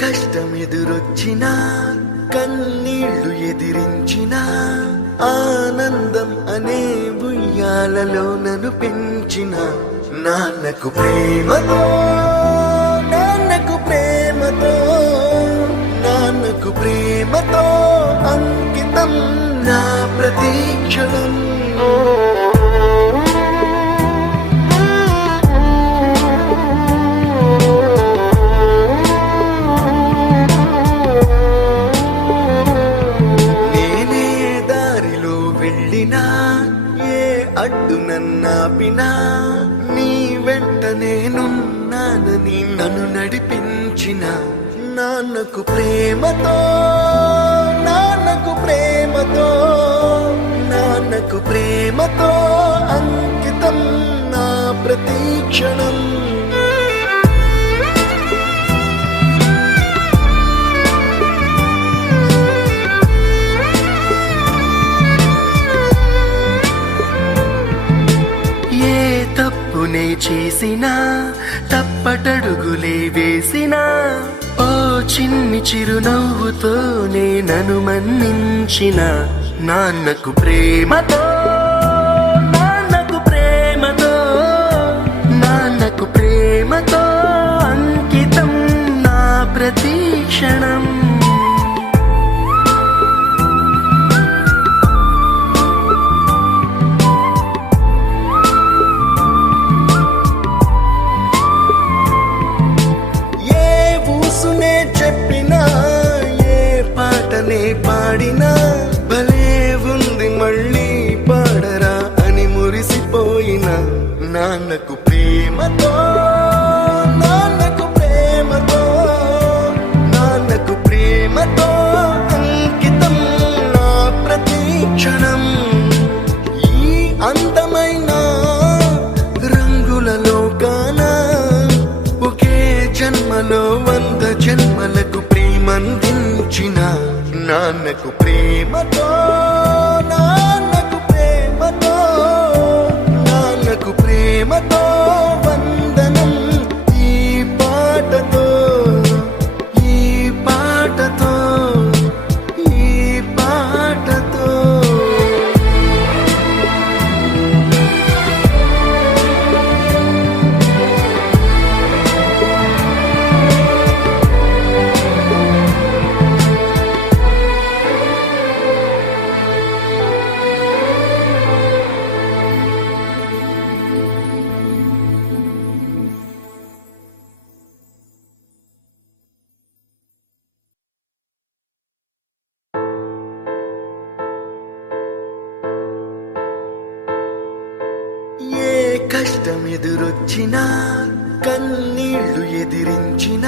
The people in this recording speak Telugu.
కష్టమెదురొచ్చినా కన్నీళ్లు ఎదిరించిన ఆనందం అనే ఉయ్యాలలో నన్ను పెంచిన నాన్నకు ప్రేమతో నాన్నకు ప్రేమతో నాన్నకు ప్రేమతో అంకితం నా ప్రతీక్షణం. ఏ అడ్డు నన్నాపినా నీ వెంట నేనున్నానని నన్ను నడిపించిన నాన్నకు ప్రేమతో నాన్నకు ప్రేమతో నాన్నకు ప్రేమతో అంకితం నా ప్రతీక్షణం. తప్పునే చేసినా తప్పటడుగులే వేసినా ఓ చిన్ని చిరునవ్వుతోనే నన్ను మన్నించిన నాన్నకు ప్రేమతో నాన్నకు ప్రేమతో నాన్నకు ప్రేమతో అంకితం నా ప్రతీక్షణం. పాడినా భలే ఉంది మళ్ళీ పాడరా అని మురిసిపోయిన నాన్నకు ప్రేమతో నాన్నకు ప్రేమతో నాన్నకు ప్రేమతో అంకితం నా ప్రతీక్షణం. ఈ అందమైన రంగుల లోకాన ఒకే జన్మలో 100 జన్మలకు ప్రేమందించిన నాన్నకు ప్రేమతో నాన్నకు ప్రేమతో నాన్నకు ప్రేమతో వందనం. ఈ పాటతో ఈ పాటతో ఈ పాటతో కష్టమెదురొచ్చినా కన్నీళ్లు ఎదిరించిన